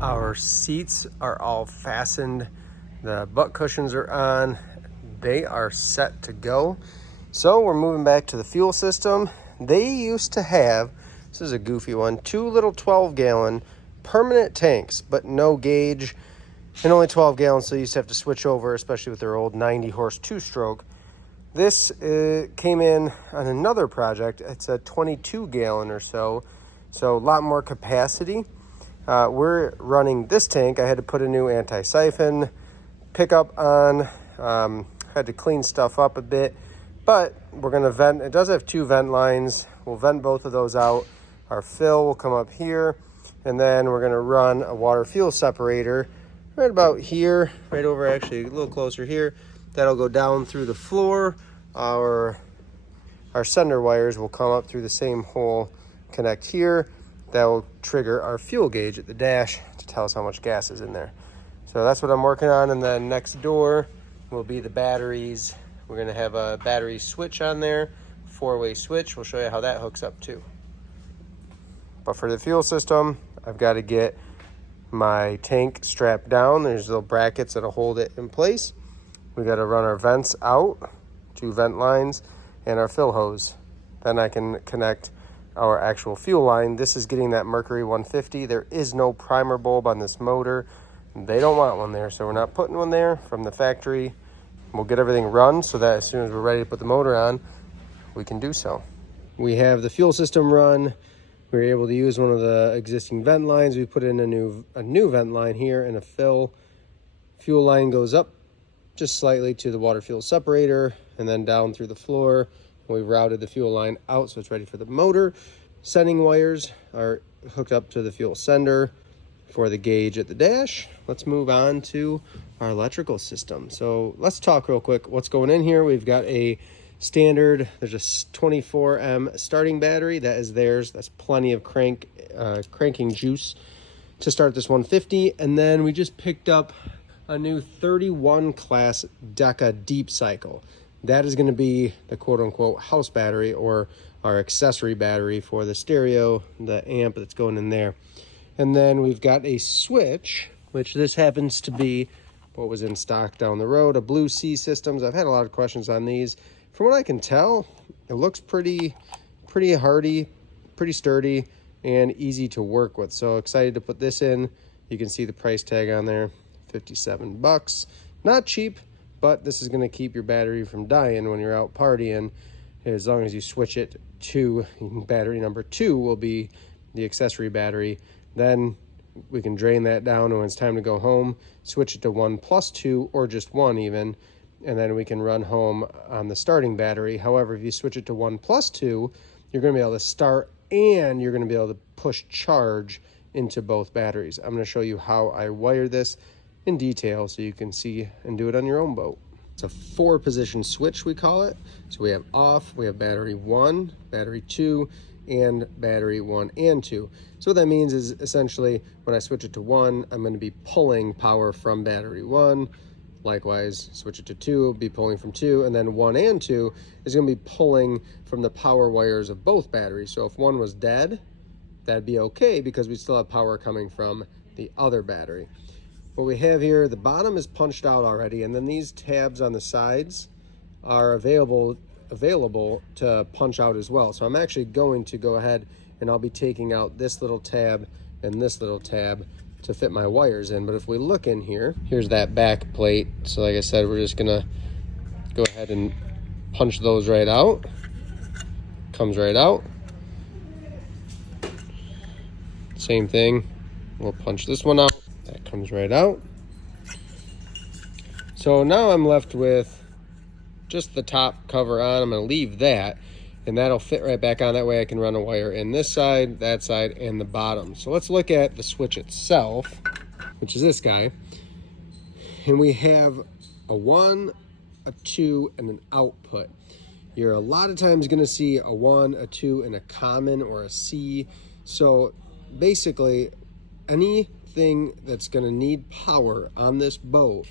Our seats are all fastened. The butt cushions are on. They are set to go. So we're moving back to the fuel system. They used to have, this is a goofy one, 2 little 12-gallon permanent tanks, but no gauge and only 12 gallons. So you used to have to switch over, especially with their old 90-horse two-stroke. This came in on another project. It's a 22-gallon or so a lot more capacity. We're running this tank. I had to put a new anti-siphon pickup on. Had to clean stuff up a bit, but we're going to vent. It does have 2 vent lines. We'll vent both of those out. Our fill will come up here, and then we're going to run a water fuel separator right about here, right over, actually a little closer here. That'll go down through the floor. Our sender wires will come up through the same hole, connect here. That will trigger our fuel gauge at the dash to tell us how much gas is in there. So that's what I'm working on. And then next door will be the batteries. We're gonna have a battery switch on there, 4-way switch. We'll show you how that hooks up too. But for the fuel system, I've got to get my tank strapped down. There's little brackets that'll hold it in place. We got to run our vents out, 2 vent lines, and our fill hose. Then I can connect our actual fuel line. This is getting that Mercury 150. There is no primer bulb on this motor. They don't want one there, so we're not putting one there from the factory. We'll get everything run so that as soon as we're ready to put the motor on, we can do so. We have the fuel system run. We were able to use one of the existing vent lines. We put in a new vent line here and a fill. Fuel line goes up just slightly to the water fuel separator and then down through the floor. We routed the fuel line out so it's ready for the motor. Sending wires are hooked up to the fuel sender for the gauge at the dash. Let's move on to our electrical system. So let's talk real quick what's going in here. We've got a standard, there's a 24M starting battery. That is theirs. That's plenty of cranking juice to start this 150. And then we just picked up a new 31 class Deca deep cycle. That is going to be the quote-unquote house battery, or our accessory battery for the stereo, the amp that's going in there. And then we've got a switch, which this happens to be what was in stock down the road, a Blue Sea Systems. I've had a lot of questions on these. From what I can tell, it looks pretty hardy, pretty sturdy, and easy to work with. So excited to put this in. You can see the price tag on there, 57 bucks. Not cheap, but this is going to keep your battery from dying when you're out partying. As long as you switch it to battery number 2 will be the accessory battery. Then we can drain that down when it's time to go home, switch it to 1+2 or just 1 even, and then we can run home on the starting battery. However, if you switch it to 1+2, you're going to be able to start and you're going to be able to push charge into both batteries. I'm going to show you how I wire this in detail so you can see and do it on your own boat. It's a 4-position switch, we call it. So we have off, we have battery 1, battery 2, and battery 1 and 2. So what that means is essentially when I switch it to 1, I'm going to be pulling power from battery 1. Likewise, switch it to 2, be pulling from 2, and then 1 and 2 is going to be pulling from the power wires of both batteries. So if 1 was dead, that'd be okay because we still have power coming from the other battery. What we have here, the bottom is punched out already, and then these tabs on the sides are available to punch out as well. So I'm actually going to go ahead and I'll be taking out this little tab and this little tab to fit my wires in. But if we look in here, here's that back plate. So like I said, we're just gonna go ahead and punch those right out. Comes right out. Same thing, we'll punch this one out. That comes right out. So now I'm left with just the top cover on. I'm going to leave that, and that'll fit right back on. That way I can run a wire in this side, that side, and the bottom. So let's look at the switch itself, which is this guy. And we have a 1, a 2, and an output. You're a lot of times going to see a 1, a 2, and a common or a C. So basically, anything that's going to need power on this boat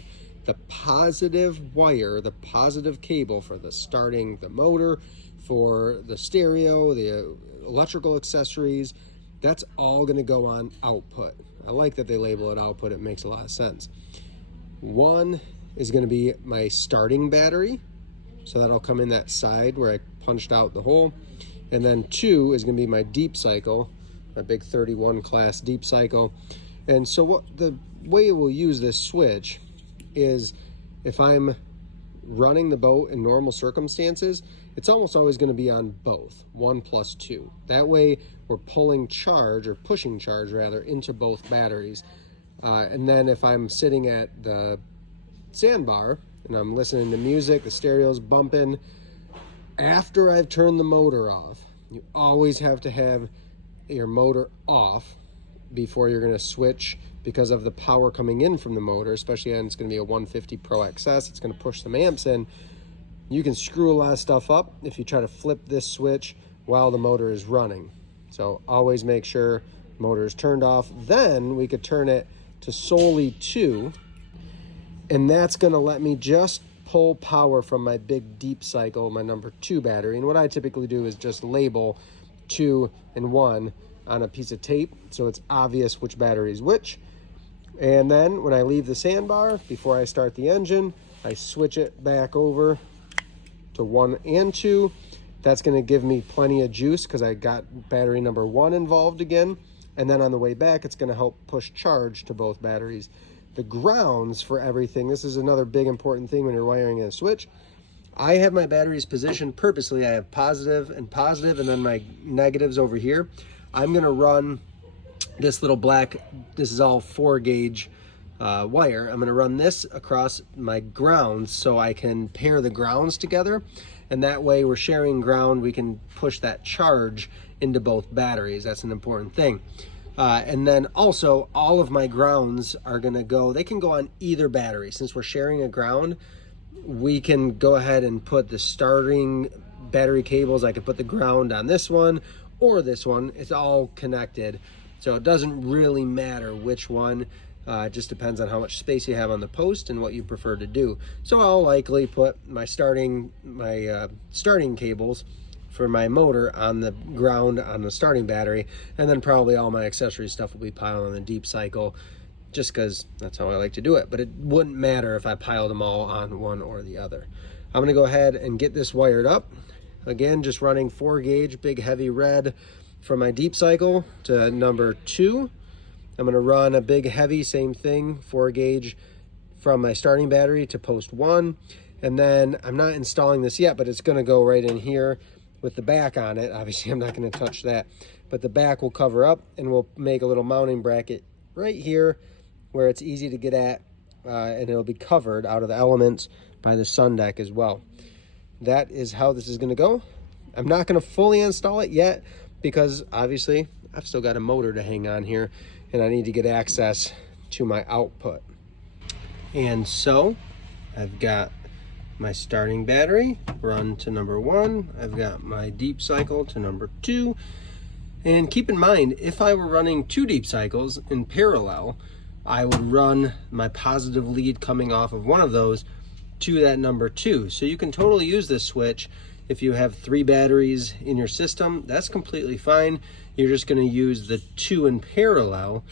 the positive wire, the positive cable for the starting the motor, for the stereo, the electrical accessories, that's all going to go on output. I like that they label it output. It makes a lot of sense. One is going to be my starting battery. So that'll come in that side where I punched out the hole. And then 2 is going to be my deep cycle, my big 31 class deep cycle. And so what the way we'll use this switch is, if I'm running the boat in normal circumstances, it's almost always going to be on both, 1 plus 2. That way we're pulling charge, or pushing charge rather, into both batteries. And then if I'm sitting at the sandbar and I'm listening to music, the stereo's bumping, after I've turned the motor off, you always have to have your motor off before you're going to switch, because of the power coming in from the motor, especially when it's going to be a 150 Pro XS. It's going to push some amps in. You can screw a lot of stuff up if you try to flip this switch while the motor is running. So always make sure the motor is turned off. Then we could turn it to solely 2, and that's going to let me just pull power from my big deep cycle, my number 2 battery. And what I typically do is just label 2 and 1 on a piece of tape, so it's obvious which battery is which. And then when I leave the sandbar, before I start the engine, I switch it back over to 1 and 2. That's going to give me plenty of juice because I got battery number 1 involved again. And then on the way back, it's going to help push charge to both batteries. The grounds for everything, this is another big important thing when you're wiring a switch. I have my batteries positioned purposely. I have positive, and then my negatives over here. I'm going to run this little black, this is all 4 gauge wire. I'm going to run this across my grounds so I can pair the grounds together, and that way we're sharing ground. We can push that charge into both batteries. That's an important thing. And then also all of my grounds are going to go, they can go on either battery. Since we're sharing a ground, we can go ahead and put the starting battery cables. I could put the ground on this one or this one. It's all connected, so it doesn't really matter which one. It just depends on how much space you have on the post and what you prefer to do. So I'll likely put my starting cables for my motor on the ground on the starting battery, and then probably all my accessory stuff will be piled on the deep cycle, just because that's how I like to do it. But it wouldn't matter if I piled them all on one or the other. I'm going to go ahead and get this wired up. Again, just running 4 gauge big heavy red from my deep cycle to number 2. I'm going to run a big heavy, same thing, 4 gauge from my starting battery to post 1. And then I'm not installing this yet, but it's going to go right in here with the back on it. Obviously I'm not going to touch that, but the back will cover up, and we'll make a little mounting bracket right here where it's easy to get at, and it'll be covered out of the elements by the sun deck as well. That is how this is going to go. I'm not going to fully install it yet because obviously I've still got a motor to hang on here, and I need to get access to my output. And so I've got my starting battery run to number 1. I've got my deep cycle to number 2. And keep in mind, if I were running 2 deep cycles in parallel, I would run my positive lead coming off of one of those to that number 2. So you can totally use this switch if you have 3 batteries in your system. That's completely fine. You're just going to use the 2 in parallel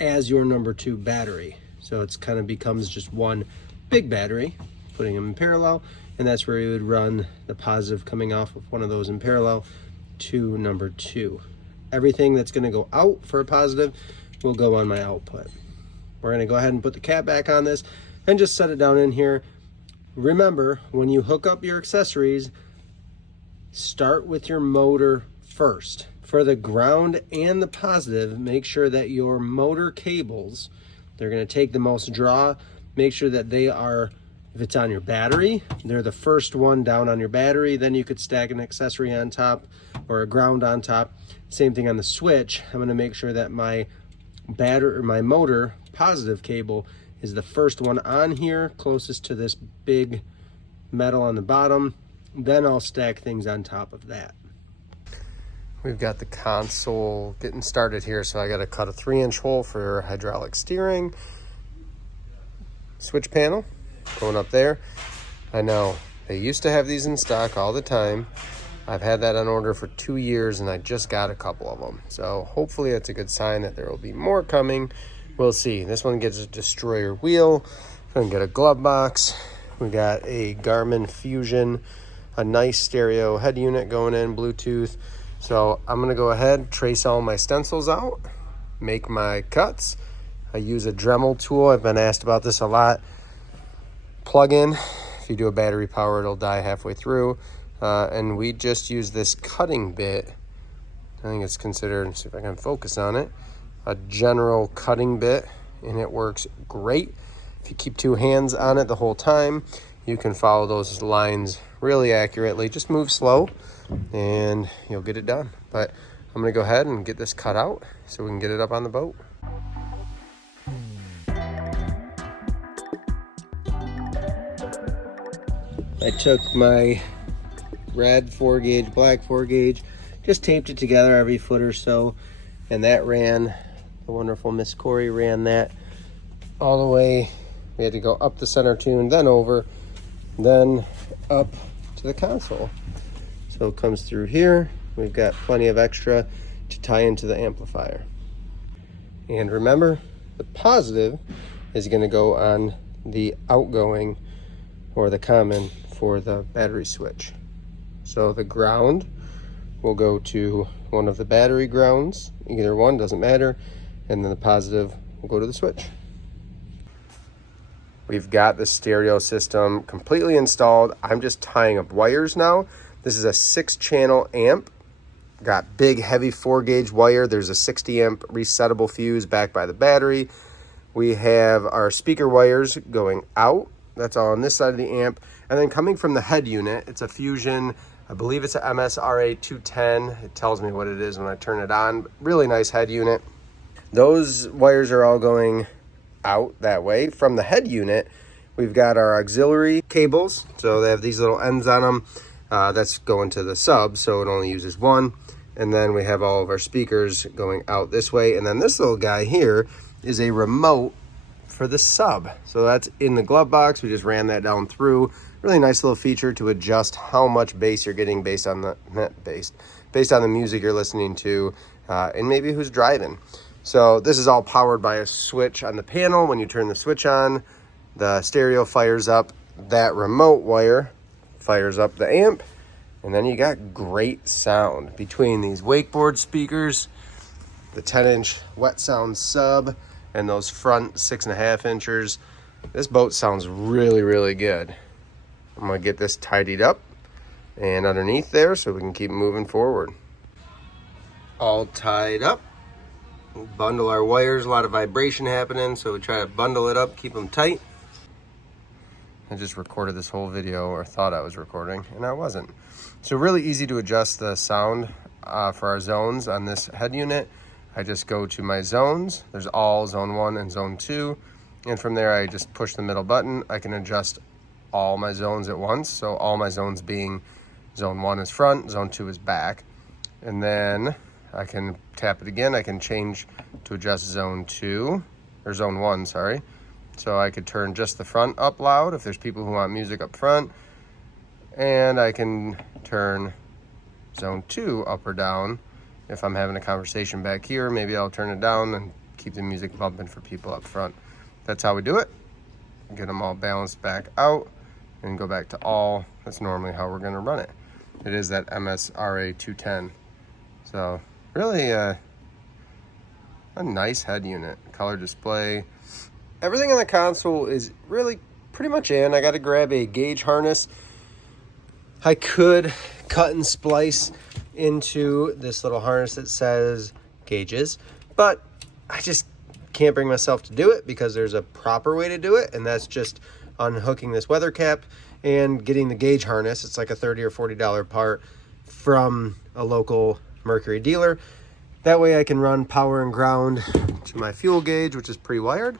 as your number 2 battery. So it's kind of becomes just one big battery, putting them in parallel, and that's where you would run the positive coming off of one of those in parallel to number 2. Everything that's going to go out for a positive will go on my output. We're going to go ahead and put the cap back on this and just set it down in here. Remember, when you hook up your accessories, start with your motor first. For the ground and the positive, make sure that your motor cables, they're going to take the most draw. Make sure that they are, if it's on your battery, they're the first one down on your battery. Then you could stack an accessory on top or a ground on top. Same thing on the switch. I'm going to make sure that my motor positive cable is the first one on here, closest to this big metal on the bottom. Then I'll stack things on top of that. We've got the console getting started here, so I got to cut a 3-inch hole for hydraulic steering. Switch panel, going up there. I know they used to have these in stock all the time. I've had that on order for 2 years and I just got a couple of them. So hopefully that's a good sign that there will be more coming. We'll see. This one gets a destroyer wheel. We're gonna get a glove box. We got a Garmin Fusion, a nice stereo head unit going in, Bluetooth. So I'm gonna go ahead, trace all my stencils out, make my cuts. I use a Dremel tool. I've been asked about this a lot. Plug in. If you do a battery power, it'll die halfway through. And we just use this cutting bit. I think it's considered, see if I can focus on it, a general cutting bit, and it works great. If you keep 2 hands on it the whole time, you can follow those lines really accurately. Just move slow and you'll get it done. But I'm gonna go ahead and get this cut out so we can get it up on the boat. I took my red 4 gauge, black 4 gauge, just taped it together every foot or so, and that ran, the wonderful Miss Corey ran that all the way. We had to go up the center tune, then over, then up to the console. So it comes through here. We've got plenty of extra to tie into the amplifier. And remember, the positive is going to go on the outgoing or the common for the battery switch. So the ground will go to one of the battery grounds, either one, doesn't matter, and then the positive will go to the switch. We've got the stereo system completely installed. I'm just tying up wires now. This is a 6-channel amp. Got big, heavy 4 gauge wire. There's a 60 amp resettable fuse backed by the battery. We have our speaker wires going out. That's all on this side of the amp. And then coming from the head unit, it's a Fusion. I believe it's a MSRA 210. It tells me what it is when I turn it on. Really nice head unit. Those wires are all going out that way. From the head unit, we've got our auxiliary cables. So they have these little ends on them. That's going to the sub, so it only uses one. And then we have all of our speakers going out this way. And then this little guy here is a remote for the sub. So that's in the glove box. We just ran that down through. Really nice little feature to adjust how much bass you're getting based on the based on the music you're listening to, and maybe who's driving. So this is all powered by a switch on the panel. When you turn the switch on, the stereo fires up. That remote wire fires up the amp, and then you got great sound between these wakeboard speakers, the 10-inch wet sound sub, and those front 6.5 inchers. This boat sounds really, really good. I'm gonna get this tidied up and underneath there so we can keep moving forward. All tied up. Bundle our wires, a lot of vibration happening, so we try to bundle it up, keep them tight. I just recorded this whole video, or thought I was recording, and I wasn't. So really easy to adjust the sound for our zones on this head unit. I just go to my zones. There's all zone 1 and zone 2. And from there, I just push the middle button. I can adjust all my zones at once. So all my zones being zone 1 is front, zone 2 is back. And then I can tap it again. I can change to adjust zone 2, or zone 1, sorry. So I could turn just the front up loud if there's people who want music up front. And I can turn zone 2 up or down. If I'm having a conversation back here, maybe I'll turn it down and keep the music bumping for people up front. That's how we do it. Get them all balanced back out and go back to all. That's normally how we're gonna run it. It is that MSRA 210. So really a nice head unit. Color display. Everything on the console is really pretty much in. I gotta grab a gauge harness. I could cut and splice into this little harness that says gauges, but I just can't bring myself to do it because there's a proper way to do it, and that's just unhooking this weather cap and getting the gauge harness. It's like a $30 or $40 part from a local Mercury dealer. That way I can run power and ground to my fuel gauge, which is pre-wired.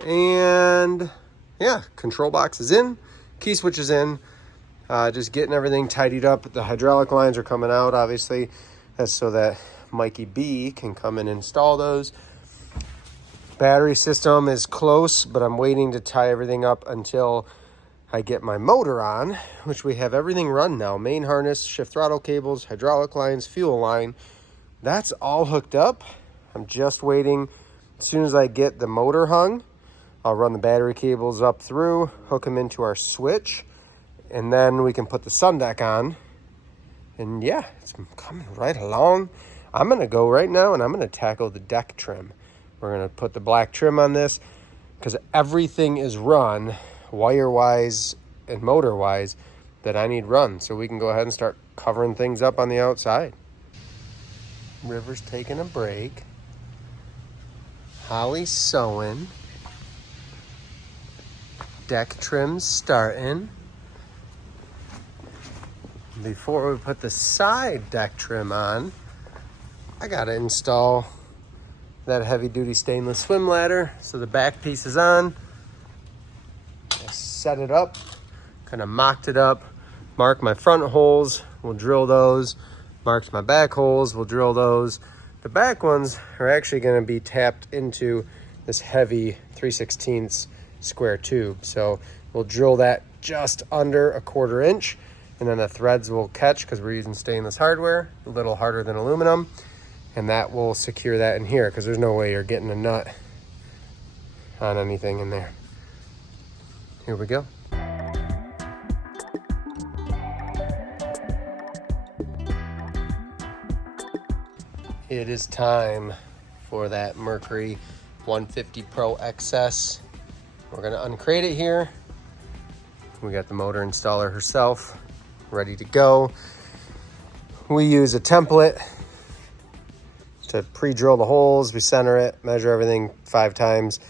And yeah, control box is in, key switch is in. Just getting everything tidied up. The hydraulic lines are coming out, obviously. That's so that Mikey B can come and install those. Battery system is close, but I'm waiting to tie everything up until I get my motor on, which we have everything run now. Main harness, shift throttle cables, hydraulic lines, fuel line. That's all hooked up. I'm just waiting. As soon as I get the motor hung, I'll run the battery cables up through, hook them into our switch, and then we can put the sun deck on. And yeah, it's coming right along. I'm gonna go right now and I'm gonna tackle the deck trim. We're gonna put the black trim on this because everything is run wire-wise and motor-wise that I need run. So we can go ahead and start covering things up on the outside. River's taking a break. Holly's sewing. Deck trim's starting. Before we put the side deck trim on, I gotta install that heavy-duty stainless swim ladder. So the back piece is on. I set it up, kind of mocked it up, mark my front holes, we'll drill those. Marked my back holes, we'll drill those. The back ones are actually gonna be tapped into this heavy 3/16 square tube. So we'll drill that just under a 1/4 inch, and then the threads will catch because we're using stainless hardware, a little harder than aluminum. And that will secure that in here because there's no way you're getting a nut on anything in there. Here we go. It is time for that Mercury 150 Pro XS. We're gonna uncrate it here. We got the motor installer herself ready to go. We use a template to pre-drill the holes. We center it, measure everything 5 times,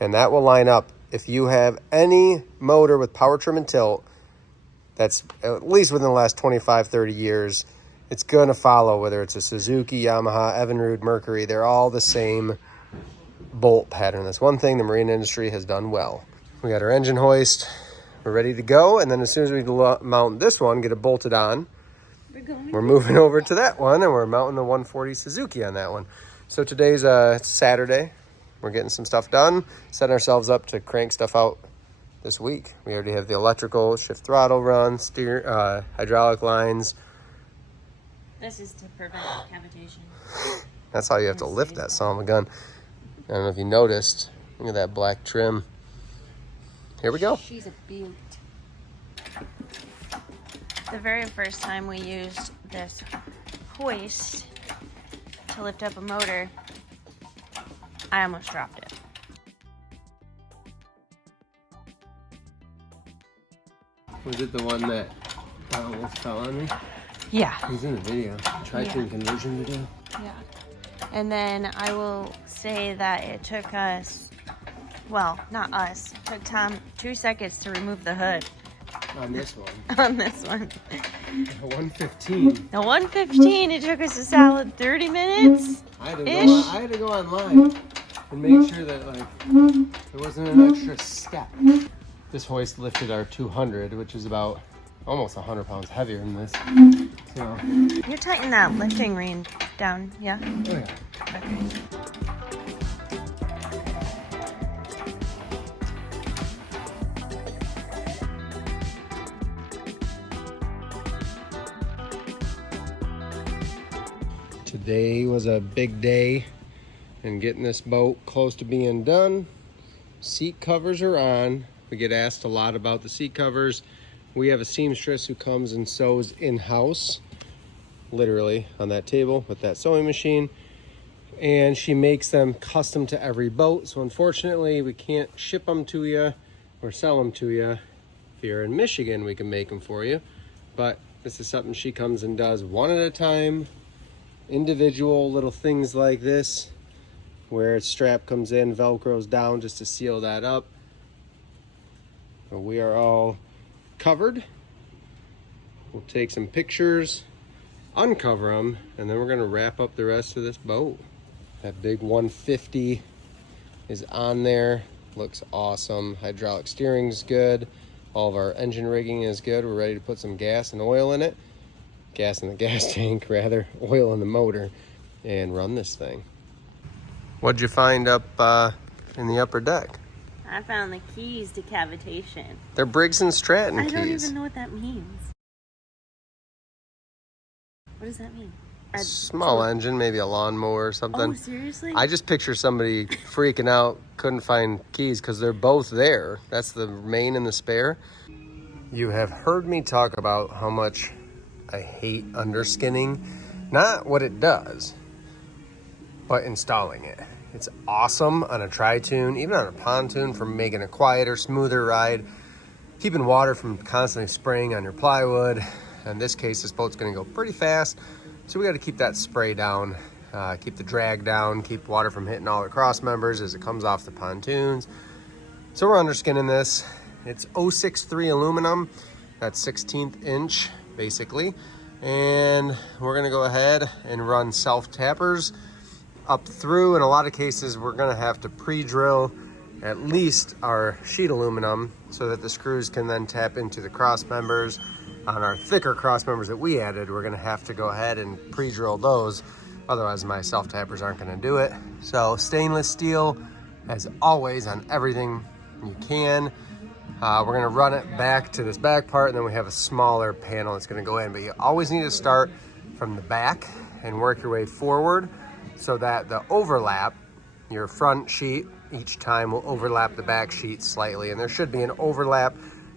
and that will line up. If you have any motor with power trim and tilt that's at least within the last 25, 30 years, it's going to follow, whether it's a Suzuki, Yamaha, Evinrude, Mercury. They're all the same bolt pattern. That's one thing the marine industry has done well. We got our engine hoist. We're ready to go, and then as soon as we mount this one, get it bolted on, we're moving over to that one, and we're mounting the 140 Suzuki on that one. So today's Saturday. We're getting some stuff done, setting ourselves up to crank stuff out this week. We already have the electrical, shift throttle run, hydraulic lines. This is to prevent cavitation. That's how you have to lift that son of a gun. I don't know if you noticed. Look at that black trim. Here we go. She's a beaut. The very first time we used this hoist to lift up a motor, I almost dropped it. Was it the one that almost fell on me? Yeah. It was in the video. Tritoon conversion video. Yeah. And then I will say that it took us, well, not us, it took Tom 2 seconds to remove the hood. On this one. On this one. The 115. The 115, it took us a solid 30 minutes. I had to go online and make sure that there wasn't an extra step. This hoist lifted our 200, which is about almost 100 pounds heavier than this. So you tighten that lifting ring down, yeah? Oh yeah. Okay. Today was a big day and getting this boat close to being done. Seat covers are on. We get asked a lot about the seat covers. We have a seamstress who comes and sews in-house, literally on that table with that sewing machine, and she makes them custom to every boat. So unfortunately we can't ship them to you or sell them to you. If you're in Michigan, we can make them for you, but this is something she comes and does one at a time. Individual little things like this where its strap comes in, velcros down just to seal that up. But we are all covered. We'll take some pictures, uncover them, and then we're going to wrap up the rest of this boat. That big 150 is on there. Looks awesome. Hydraulic steering's good. All of our engine rigging is good. We're ready to put some gas and oil in it. Gas in the gas tank, rather. Oil in the motor, and run this thing. What'd you find up in the upper deck? I found the keys to cavitation. They're Briggs and Stratton keys. I don't even know what that means. What does that mean? Small engine, maybe a lawnmower or something. Oh, seriously? I just picture somebody freaking out, couldn't find keys because they're both there. That's the main and the spare. You have heard me talk about how much I hate underskinning. Not what it does, but installing it. It's awesome on a Tritoon, even on a Pontoon, for making a quieter, smoother ride, keeping water from constantly spraying on your plywood. In this case, this boat's gonna go pretty fast, so we gotta keep that spray down, keep the drag down, keep water from hitting all the cross members as it comes off the pontoons. So we're underskinning this. It's 063 aluminum, that's 16th inch, basically. And we're gonna go ahead and run self-tappers up through. In a lot of cases, we're gonna have to pre-drill at least our sheet aluminum so that the screws can then tap into the cross members. On our thicker cross members that we added, we're gonna have to go ahead and pre-drill those. Otherwise, my self-tappers aren't gonna do it. So stainless steel, as always, on everything you can. We're gonna run it back to this back part, and then we have a smaller panel that's gonna go in. But you always need to start from the back and work your way forward so that the overlap, your front sheet, each time will overlap the back sheet slightly. And there should be an overlap,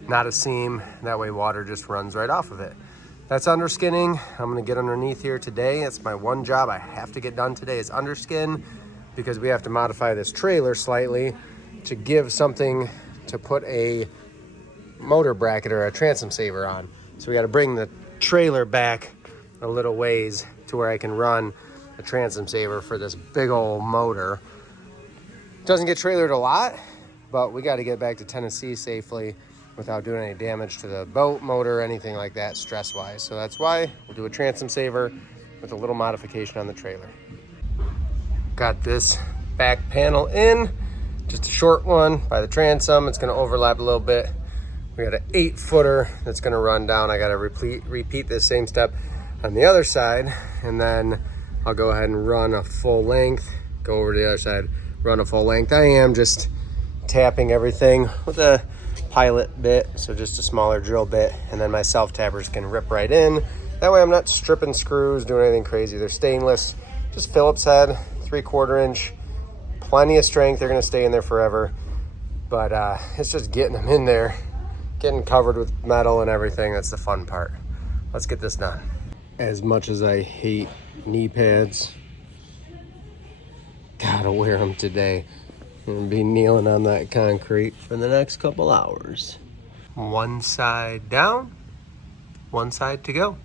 not a seam. That way water just runs right off of it. That's underskinning. I'm gonna get underneath here today. It's my one job I have to get done today is underskin, because we have to modify this trailer slightly to give something to put a motor bracket or a transom saver on. So we got to bring the trailer back a little ways to where I can run a transom saver for this big old motor. Doesn't get trailered a lot, but we got to get back to Tennessee safely without doing any damage to the boat, motor, anything like that stress-wise. So that's why we'll do a transom saver with a little modification on the trailer. Got this back panel in. Just a short one by the transom. It's gonna overlap a little bit. We got an 8-footer that's gonna run down. I gotta repeat this same step on the other side, and then I'll go ahead and run a full length, go over to the other side, run a full length. I am just tapping everything with a pilot bit, so just a smaller drill bit, and then my self-tappers can rip right in. That way I'm not stripping screws, doing anything crazy. They're stainless, just Phillips head, 3/4 inch. Plenty of strength, they're gonna stay in there forever. But it's just getting them in there, getting covered with metal and everything. That's the fun part. Let's get this done. As much as I hate knee pads, gotta wear them today. I'm gonna be kneeling on that concrete for the next couple hours. One side down, one side to go.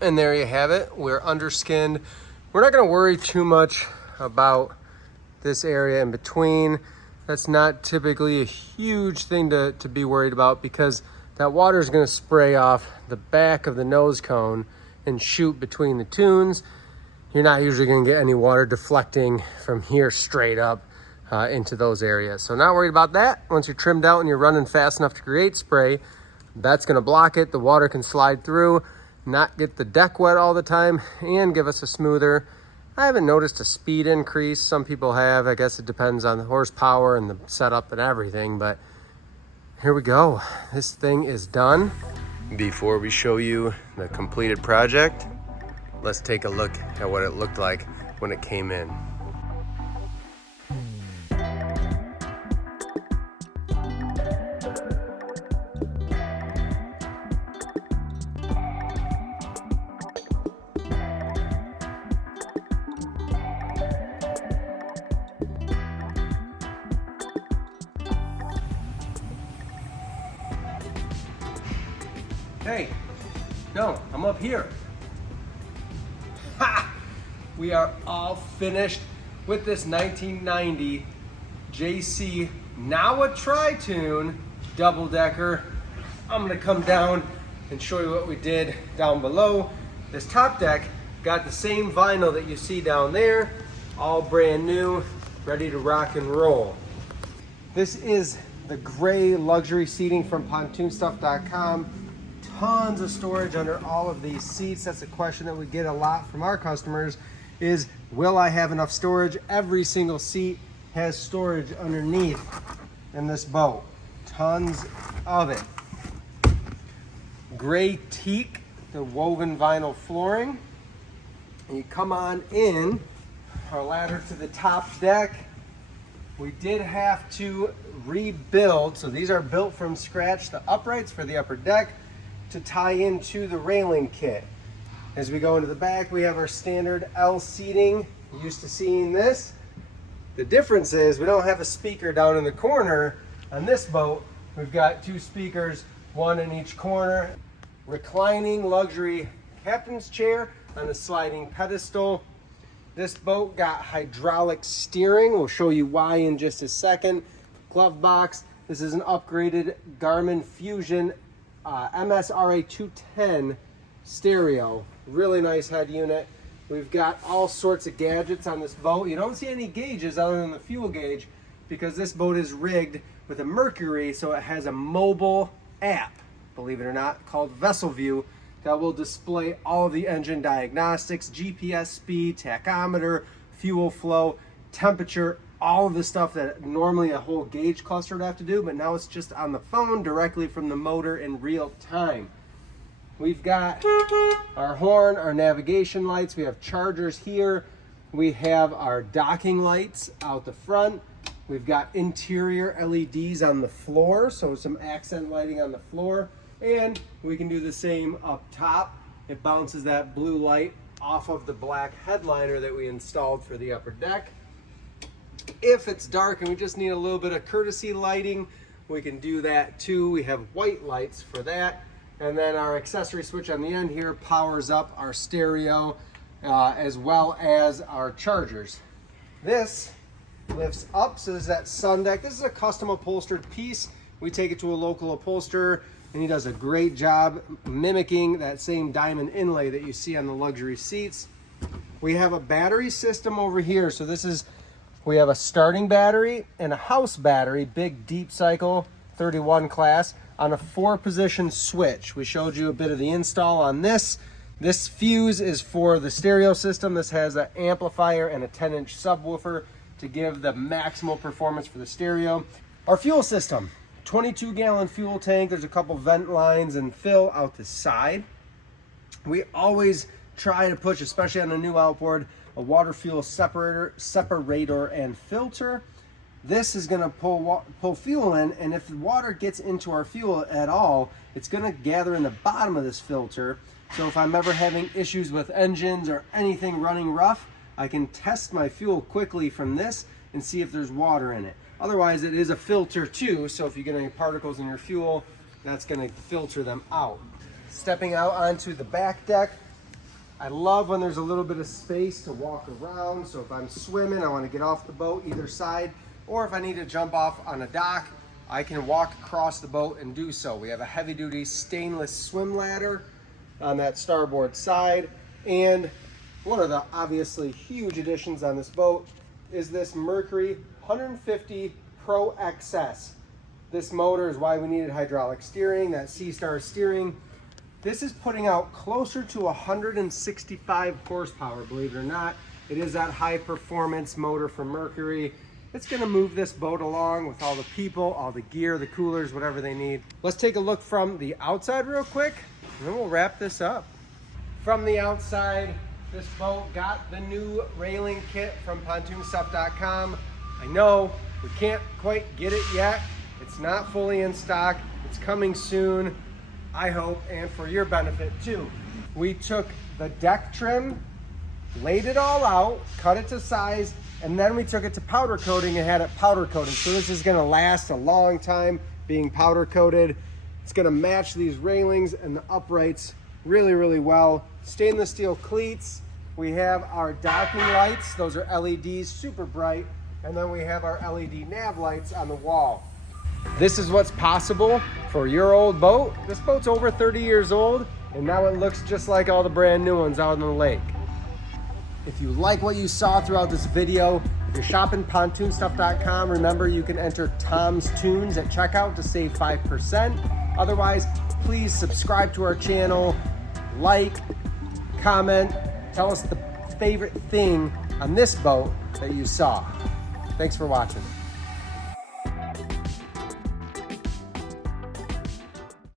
And there you have it, we're underskinned. We're not gonna worry too much about this area in between. That's not typically a huge thing to be worried about, because that water is going to spray off the back of the nose cone and shoot between the tunes. You're not usually going to get any water deflecting from here straight up into those areas. So not worried about that. Once you're trimmed out and you're running fast enough to create spray, that's going to block it. The water can slide through, not get the deck wet all the time, and give us a smoother. I haven't noticed a speed increase. Some people have. I guess it depends on the horsepower and the setup and everything, but here we go. This thing is done. Before we show you the completed project, let's take a look at what it looked like when it came in. Hey, no, I'm up here. Ha! We are all finished with this 1990 JC, now a Tritoon double-decker. I'm gonna come down and show you what we did down below. This top deck got the same vinyl that you see down there, all brand new, ready to rock and roll. This is the gray luxury seating from pontoonstuff.com. Tons of storage under all of these seats. That's a question that we get a lot from our customers is, will I have enough storage? Every single seat has storage underneath. in this boat. Tons of it. Gray teak, the woven vinyl flooring. And you come on in, our ladder to the top deck. We did have to rebuild, so these are built from scratch, the uprights for the upper deck to tie into the railing kit. As we go into the back, we have our standard L seating. You're used to seeing this. The difference is we don't have a speaker down in the corner. On this boat, we've got 2 speakers, 1 in each corner. Reclining luxury captain's chair on a sliding pedestal. This boat got hydraulic steering. We'll show you why in just a second. Glove box. This is an upgraded Garmin Fusion MSRA 210 stereo. Really nice head unit. We've got all sorts of gadgets on this boat. You don't see any gauges other than the fuel gauge because this boat is rigged with a Mercury, so it has a mobile app, believe it or not, called Vessel View that will display all of the engine diagnostics, GPS speed, tachometer, fuel flow, temperature, all of the stuff that normally a whole gauge cluster would have to do, but now it's just on the phone directly from the motor in real time. We've got our horn, our navigation lights, we have chargers here, we have our docking lights out the front, we've got interior LEDs on the floor, so some accent lighting on the floor, and we can do the same up top. It bounces that blue light off of the black headliner that we installed for the upper deck. If it's dark and we just need a little bit of courtesy lighting, we can do that too. We have white lights for that. And then our accessory switch on the end here powers up our stereo as well as our chargers. This lifts up, so there's that sun deck. This is a custom upholstered piece. We take it to a local upholsterer and he does a great job mimicking that same diamond inlay that you see on the luxury seats. We have a battery system over here. So we have a starting battery and a house battery, big deep cycle 31 class on a 4-position switch. We showed you a bit of the install on this. This fuse is for the stereo system. This has an amplifier and a 10-inch subwoofer to give the maximal performance for the stereo. Our fuel system, 22-gallon fuel tank. There's a couple vent lines and fill out the side. We always try to push, especially on a new outboard, a water fuel separator and filter. This is going to pull fuel in, and if the water gets into our fuel at all, it's going to gather in the bottom of this filter. So if I'm ever having issues with engines or anything running rough, I can test my fuel quickly from this and see if there's water in it. Otherwise, it is a filter too, so if you get any particles in your fuel, that's going to filter them out. Stepping out onto the back deck, I love when there's a little bit of space to walk around. So if I'm swimming, I want to get off the boat either side, or if I need to jump off on a dock, I can walk across the boat and do so. We have a heavy-duty stainless swim ladder on that starboard side, and one of the obviously huge additions on this boat is this Mercury 150 Pro XS. This motor is why we needed hydraulic steering, that C-Star steering. This is putting out closer to 165 horsepower, believe it or not. It is that high performance motor from Mercury. It's gonna move this boat along with all the people, all the gear, the coolers, whatever they need. Let's take a look from the outside real quick, and then we'll wrap this up. From the outside, this boat got the new railing kit from pontoonstuff.com. I know we can't quite get it yet. It's not fully in stock. It's coming soon, I hope, and for your benefit too. We took the deck trim, laid it all out, cut it to size, and then we took it to powder coating and had it powder coated. So this is gonna last a long time being powder coated. It's gonna match these railings and the uprights really, really well. Stainless steel cleats. We have our docking lights. Those are LEDs, super bright. And then we have our LED nav lights on the wall. This is what's possible for your old boat. This boat's over 30 years old, and now it looks just like all the brand new ones out on the lake. If you like what you saw throughout this video, if you're shopping pontoonstuff.com, remember you can enter Tom's Toons at checkout to save 5%. Otherwise, please subscribe to our channel, like, comment, tell us the favorite thing on this boat that you saw. Thanks for watching.